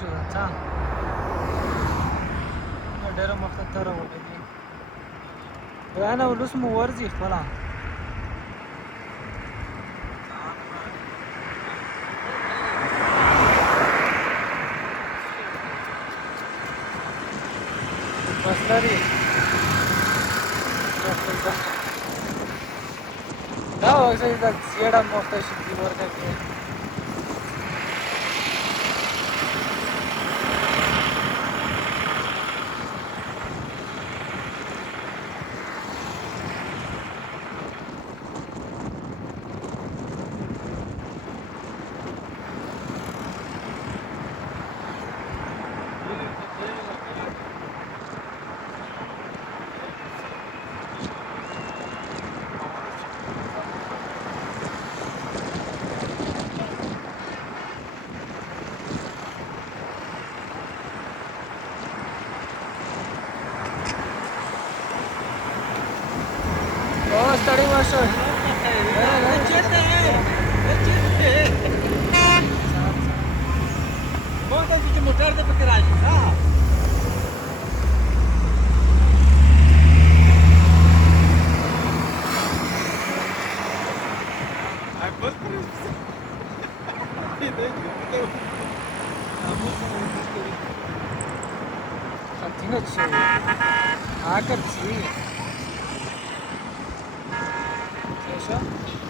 شو ځان ډېر مخاطره ولګي انا ولوس مو ورزي خپل بستري دا وځي دا سیړه مخته شي ورته کې ستړی مشه موټر دې پکې راځي ها Continua de ser. Ah, que sim. Fechou?